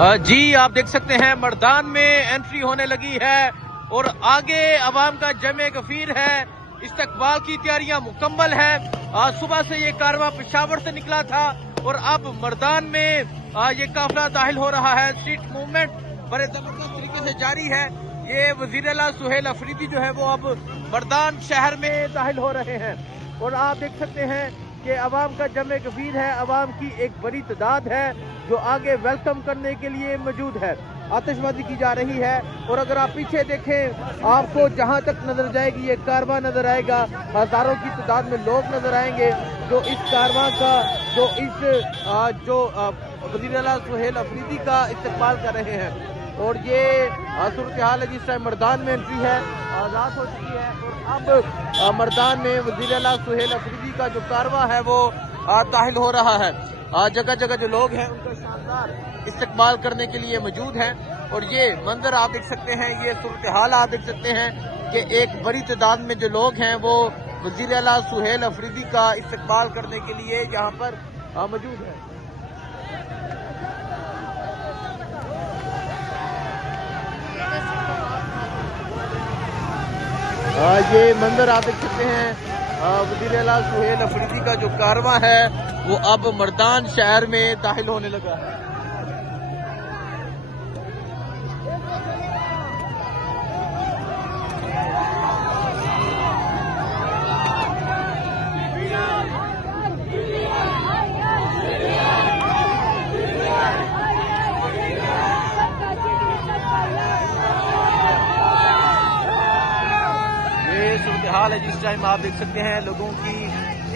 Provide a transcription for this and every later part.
जी आप देख सकते हैं मर्दान में एंट्री होने लगी है और आगे अवाम का जमे गफीर है। इस्तकबाल की तैयारियां मुकम्मल है। आज सुबह से ये कारवां पेशावर से निकला था और अब मर्दान में ये काफिला दाखिल हो रहा है। स्ट्रीट मूवमेंट बड़े जबरदस्त तरीके से जारी है। ये वजीर आला सुहेल अफरीदी जो है वो अब मर्दान शहर में दाखिल हो रहे हैं और आप देख सकते हैं कि अवाम का जमे गफीर है। अवाम की एक बड़ी तादाद है जो आगे वेलकम करने के लिए मौजूद है। आतिशबाजी की जा रही है और अगर आप पीछे देखें आपको जहां तक नजर जाएगी ये कारवां नजर आएगा। हजारों की तादाद में लोग नजर आएंगे जो इस कारवां का जो वज़ीर आला सुहेल अफरीदी का इस्तकबाल कर रहे हैं। और ये सूरत हाल है जिस टाइम मर्दान में एंट्री है। रात हो चुकी है और अब मर्दान में वज़ीर आला सुहेल अफरीदी का जो कारवां है वो दाखिल हो रहा है। जगह जगह जो लोग हैं उनका शानदार इस्तकबाल करने के लिए मौजूद हैं और ये मंजर आप देख सकते हैं। ये सूरत हाल आप देख सकते हैं कि एक बड़ी तादाद में जो लोग हैं वो वज़ीर आला सुहेल अफरीदी का इस्तकबाल करने के लिए यहाँ पर मौजूद है। ये मंजर आप देख सकते हैं वज़ीर आला सुहेल अफरीदी का जो कारवां है वो अब मर्दान शहर में दाखिल होने लगा है। हाल है जिस टाइम आप देख सकते हैं लोगों की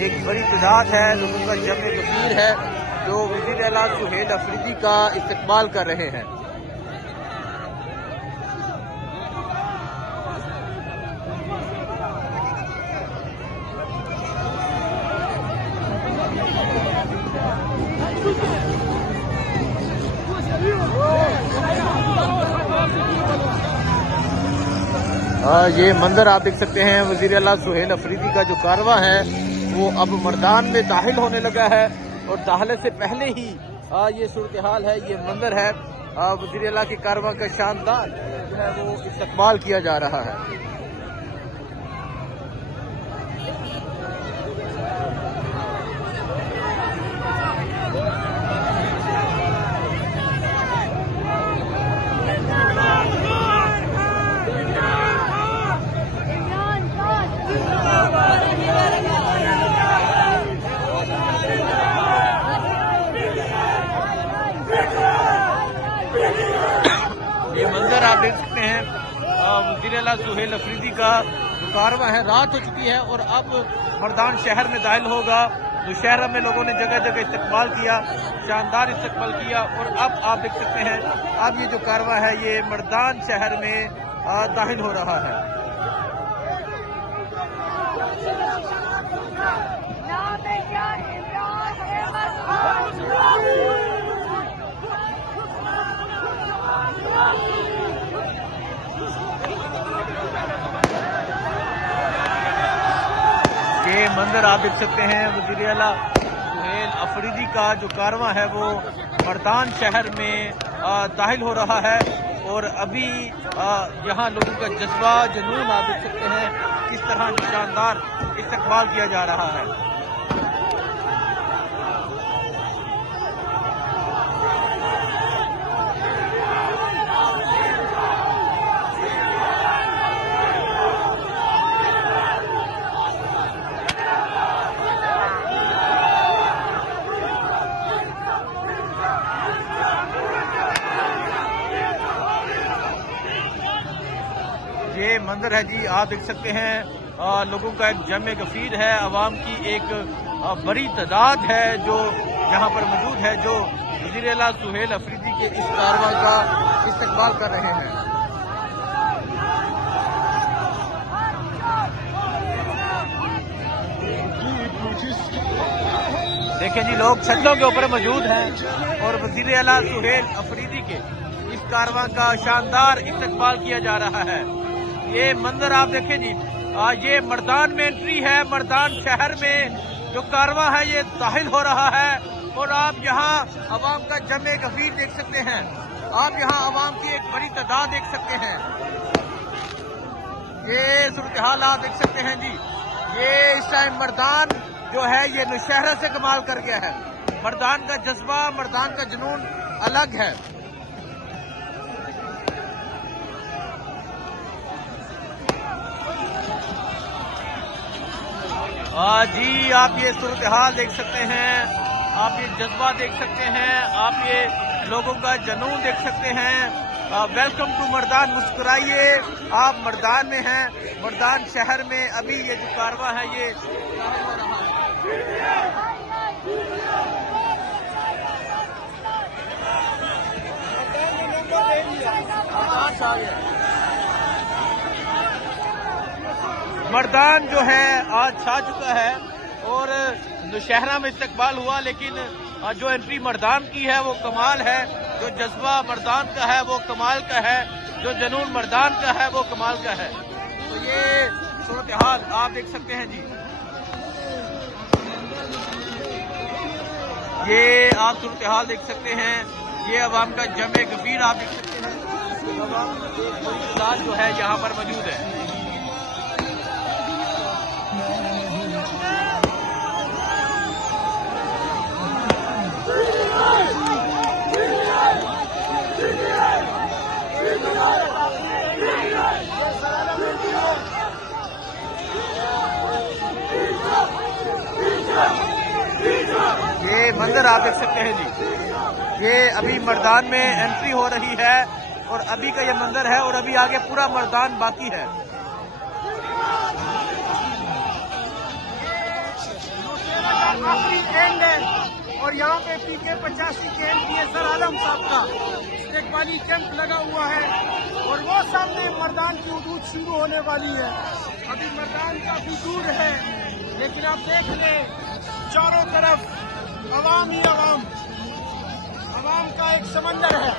एक बड़ी तादाद है। लोगों का जमे गफीर है जो वज़ीर आला सुहेल अफरीदी का इस्तकबाल कर रहे हैं। ये मंजर आप देख सकते हैं वज़ीर आला सुहेल अफरीदी का जो कारवां है वो अब मर्दान में दाखिल होने लगा है और दाखिले से पहले ही ये सूरत हाल है। ये मंजर है वज़ीर आला के कारवां का शानदार जो है वो इस्तकबाल किया जा रहा है। ये मंजर आप देख सकते हैं वज़ीर आला सुहेल अफरीदी का जो कारवां है। रात हो चुकी है और अब मर्दान शहर में दाखिल होगा। तो शहर में लोगों ने जगह जगह इस्तकबाल किया, शानदार इस्तकबाल किया और अब आप देख सकते हैं अब ये जो कारवां है ये मर्दान शहर में दाखिल हो रहा है। ये मंजर आप देख सकते हैं वज़ीर आला सुहेल अफरीदी का जो कारवां है वो मर्दान शहर में दाखिल हो रहा है और अभी यहाँ लोगों का जज्बा जुनून आप देख सकते हैं किस तरह शानदार इस्तकबाल किया जा रहा है। ये मंजर है जी आप देख सकते हैं लोगों का एक जमे गफीर है। अवाम की एक बड़ी तादाद है जो यहाँ पर मौजूद है जो वज़ीर आला सुहेल अफरीदी के इस कारवां का इस्तकबाल कर रहे हैं। देखें जी लोग छतों के ऊपर मौजूद हैं और वज़ीर आला सुहेल अफरीदी के इस कारवां का शानदार इस्तकबाल किया जा रहा है। ये मंजर आप देखें जी ये मर्दान में एंट्री है। मर्दान शहर में जो कारवां है ये दाखिल हो रहा है और आप यहाँ अवाम का जमे गफीर देख सकते हैं। आप यहाँ आवाम की एक बड़ी तादाद देख सकते हैं। ये सूरत हाल आप देख सकते हैं जी। ये इस टाइम मर्दान जो है ये नौशहरा से कमाल कर गया है। मर्दान का जज्बा, मर्दान का जुनून अलग है। जी आप ये सूरत हाल देख सकते हैं, आप ये जज्बा देख सकते हैं, आप ये लोगों का जुनून देख सकते हैं। वेलकम टू मर्दान, मुस्कुराइए। आप मर्दान में हैं, मर्दान शहर में अभी ये जो कारवां है ये मर्दान जो है आज छा चुका है और नौशहरा में इस्तकबाल हुआ, लेकिन जो एंट्री मर्दान की है वो कमाल है। जो जज्बा मर्दान का है वो कमाल का है, जो जुनून मर्दान का है वो कमाल का है। तो ये सूरत हाल आप देख सकते हैं जी। ये आप सूरत हाल देख सकते हैं, ये अवाम का जमे गफीर आप देख सकते हैं। अवाम की तादाद जो है यहाँ पर मौजूद है। ये मंजर आप देख सकते हैं जी। ये अभी मर्दान में एंट्री हो रही है और अभी का ये मंजर है और अभी आगे पूरा मर्दान बाकी है। आखिरी एंड है और यहाँ पे PK 85 के MPA सर आलम साहब का इस्तेकबाली कैंप लगा हुआ है और वो सामने मर्दान की हुदूद शुरू होने वाली है। अभी मर्दान काफी दूर है, लेकिन आप देख लें चारों तरफ अवाम ही अवाम, अवाम का एक समंदर है।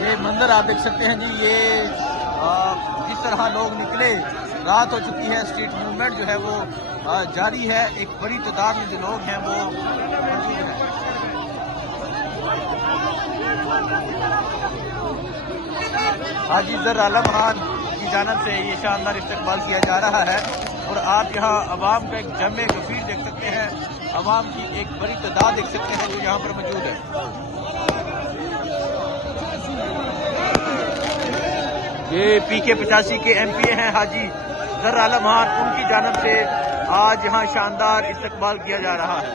ये मंजर आप देख सकते हैं जी। ये जिस तरह लोग निकले, रात हो चुकी है, स्ट्रीट मूवमेंट जो है वो जारी है। एक बड़ी तादाद में जो लोग हैं वो मौजूद हैं। हाजी जर आलम खान की जानिब से ये शानदार इस्तकबाल किया जा रहा है और आप यहाँ अवाम का एक जमे गफीर देख सकते हैं। अवाम की एक बड़ी तादाद देख सकते हैं जो यहाँ पर मौजूद है। ये PK 85 के MPA हैं हाजी जर आलम खान, उनकी जानिब से आज यहाँ शानदार इस्तकबाल किया जा रहा है।